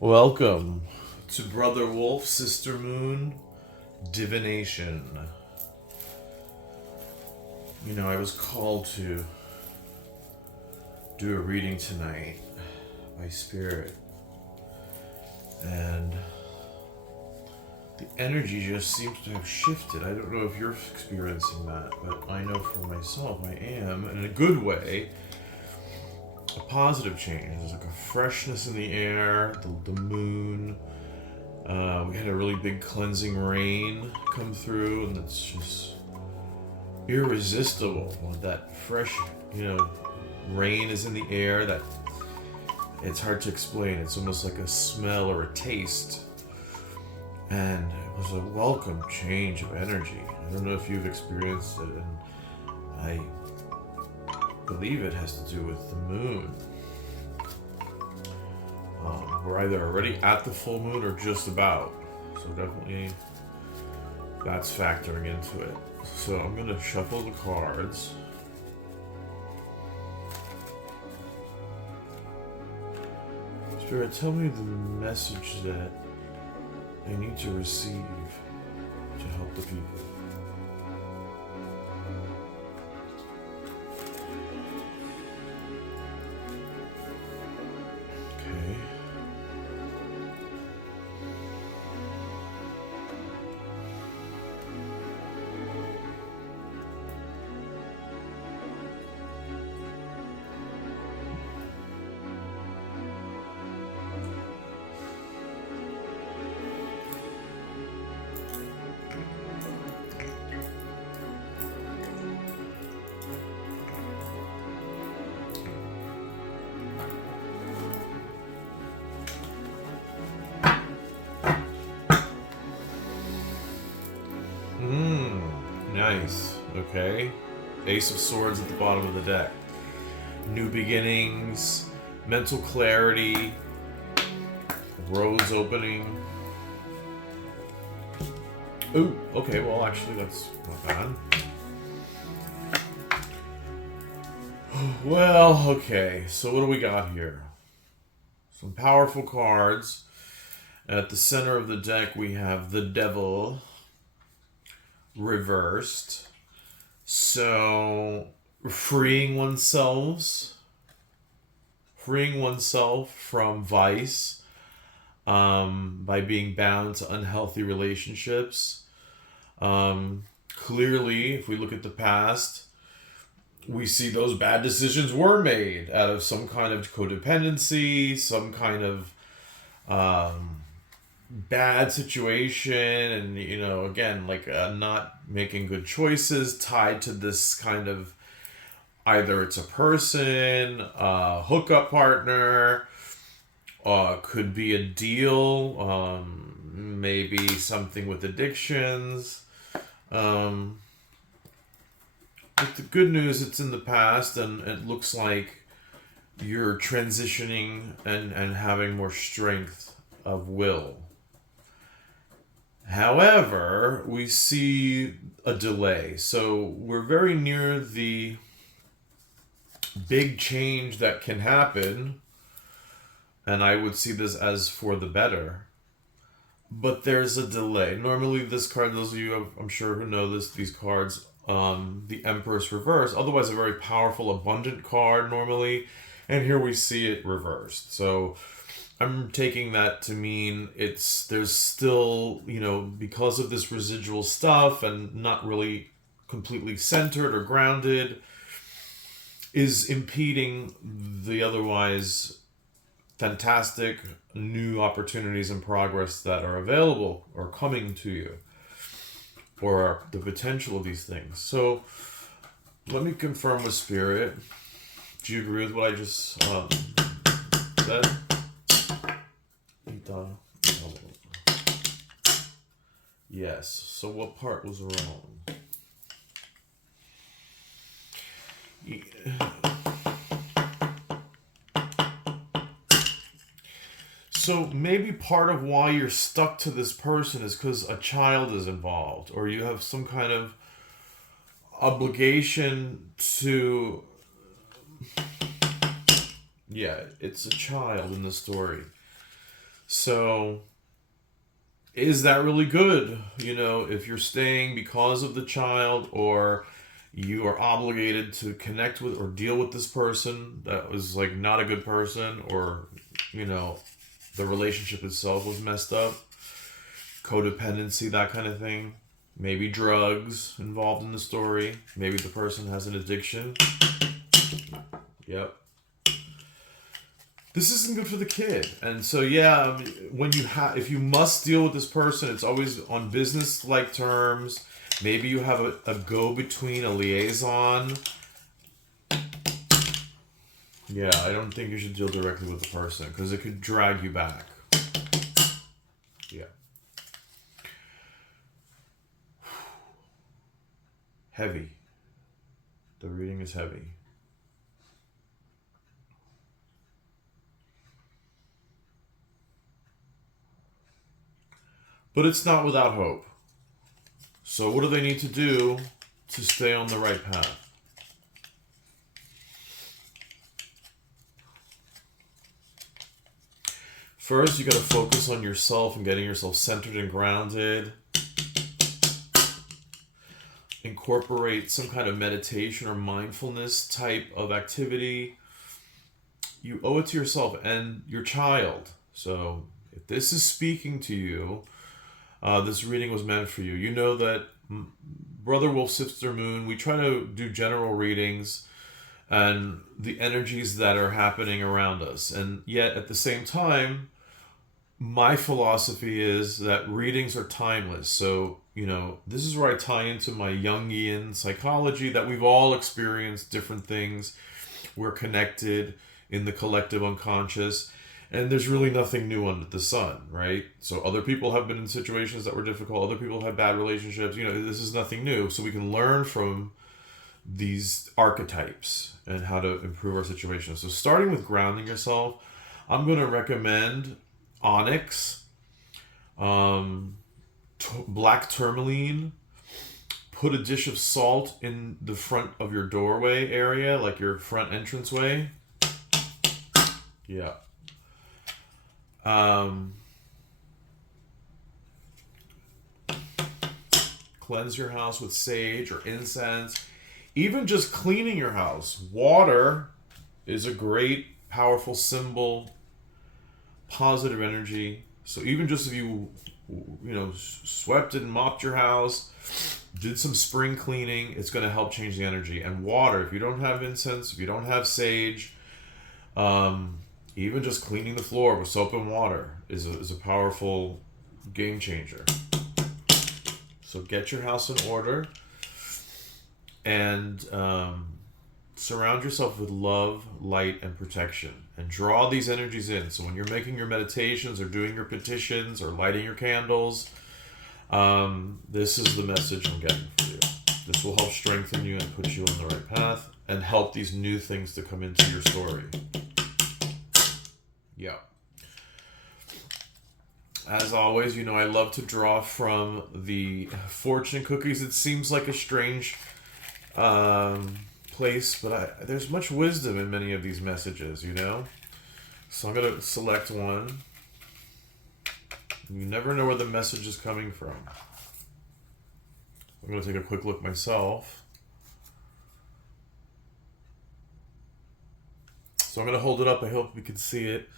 Welcome to Brother Wolf, Sister Moon, Divination. You know, I was called to do a reading tonight by Spirit, and the energy just seems to have shifted. I don't know if you're experiencing that, but I know for myself I am, in a good way, a positive change. There's like a freshness in the air, the moon. We had a really big cleansing rain come through, and it's just irresistible. That fresh, rain is in the air. That it's hard to explain. It's almost like a smell or a taste, and it was a welcome change of energy. I don't know if you've experienced it, and I believe it has to do with the moon. We're either already at the full moon or just about, so definitely that's factoring into it. So I'm going to shuffle the cards. Spirit, tell me the message that I need to receive to help the people. Okay. Nice. Okay. Ace of Swords at the bottom of the deck. New beginnings, mental clarity, rose opening. Ooh, okay, well actually that's not bad. Well, okay, so what do we got here? Some powerful cards. At the center of the deck we have the Devil reversed. So freeing oneself from vice, by being bound to unhealthy relationships. Clearly, if we look at the past, we see those bad decisions were made out of some kind of codependency, some kind of bad situation, and again, like not making good choices tied to this kind of, either it's a person, a hookup partner, could be a deal, maybe something with addictions. But the good news, it's in the past, and it looks like you're transitioning and having more strength of will. However, we see a delay. So we're very near the big change that can happen, and I would see this as for the better. But there's a delay. Normally this card, those of you I'm sure who know this, these cards, the Empress reverse, otherwise a very powerful, abundant card normally, and here we see it reversed. So I'm taking that to mean there's still, because of this residual stuff and not really completely centered or grounded, is impeding the otherwise fantastic new opportunities and progress that are available or coming to you, or the potential of these things. So let me confirm with Spirit. Do you agree with what I just said? Yes. So what part was wrong? So So maybe part of why you're stuck to this person is because a child is involved, or you have some kind of obligation to. Yeah, it's a child in the story. So, is that really good? If you're staying because of the child, or you are obligated to connect with or deal with this person that was like not a good person, or, you know, the relationship itself was messed up, codependency, that kind of thing. Maybe drugs involved in the story. Maybe the person has an addiction. Yep. This isn't good for the kid. And so, yeah, when if you must deal with this person, it's always on business-like terms. Maybe you have a go-between, a liaison. Yeah, I don't think you should deal directly with the person because it could drag you back. Yeah. Heavy. The reading is heavy. But it's not without hope. So what do they need to do to stay on the right path? First, you got to focus on yourself and getting yourself centered and grounded. Incorporate some kind of meditation or mindfulness type of activity. You owe it to yourself and your child. So if this is speaking to you, this reading was meant for you. You know that Brother Wolf, Sister Moon, we try to do general readings and the energies that are happening around us. And yet at the same time, my philosophy is that readings are timeless. So, this is where I tie into my Jungian psychology that we've all experienced different things. We're connected in the collective unconscious. And there's really nothing new under the sun, right? So other people have been in situations that were difficult. Other people have had relationships. This is nothing new. So we can learn from these archetypes and how to improve our situation. So starting with grounding yourself, I'm going to recommend onyx, black tourmaline. Put a dish of salt in the front of your doorway area, like your front entranceway. Yeah. Cleanse your house with sage or incense. Even just cleaning your house. Water is a great, powerful symbol, positive energy. So even just if you swept and mopped your house, did some spring cleaning, it's going to help change the energy. And water, if you don't have incense, if you don't have sage, even just cleaning the floor with soap and water is a powerful game changer. So get your house in order and surround yourself with love, light, and protection. And draw these energies in. So when you're making your meditations or doing your petitions or lighting your candles, this is the message I'm getting for you. This will help strengthen you and put you on the right path and help these new things to come into your story. Yeah. As always, I love to draw from the fortune cookies. It seems like a strange place, but there's much wisdom in many of these messages, So I'm going to select one. You never know where the message is coming from. I'm going to take a quick look myself. So I'm going to hold it up. I hope we can see it.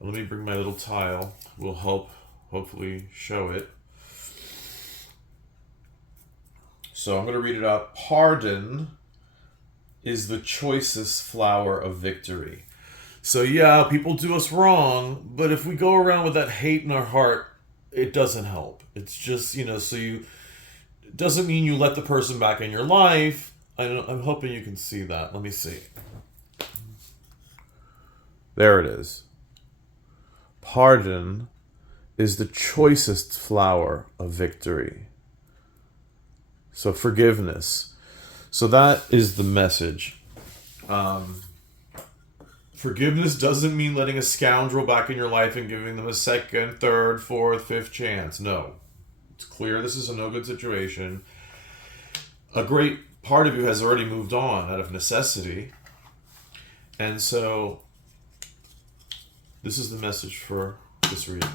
Let me bring my little tile. Will help hopefully show it. So I'm going to read it out. Pardon is the choicest flower of victory. So yeah, people do us wrong, but if we go around with that hate in our heart, it doesn't help. It's just, it doesn't mean you let the person back in your life. I'm hoping you can see that. Let me see. There it is. Pardon is the choicest flower of victory. So forgiveness. So that is the message. Forgiveness doesn't mean letting a scoundrel back in your life and giving them a second, third, fourth, fifth chance. No. It's clear this is a no good situation. A great part of you has already moved on out of necessity. And so this is the message for this reading.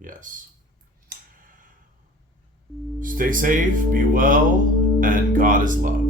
Yes. Stay safe, be well, and God is love.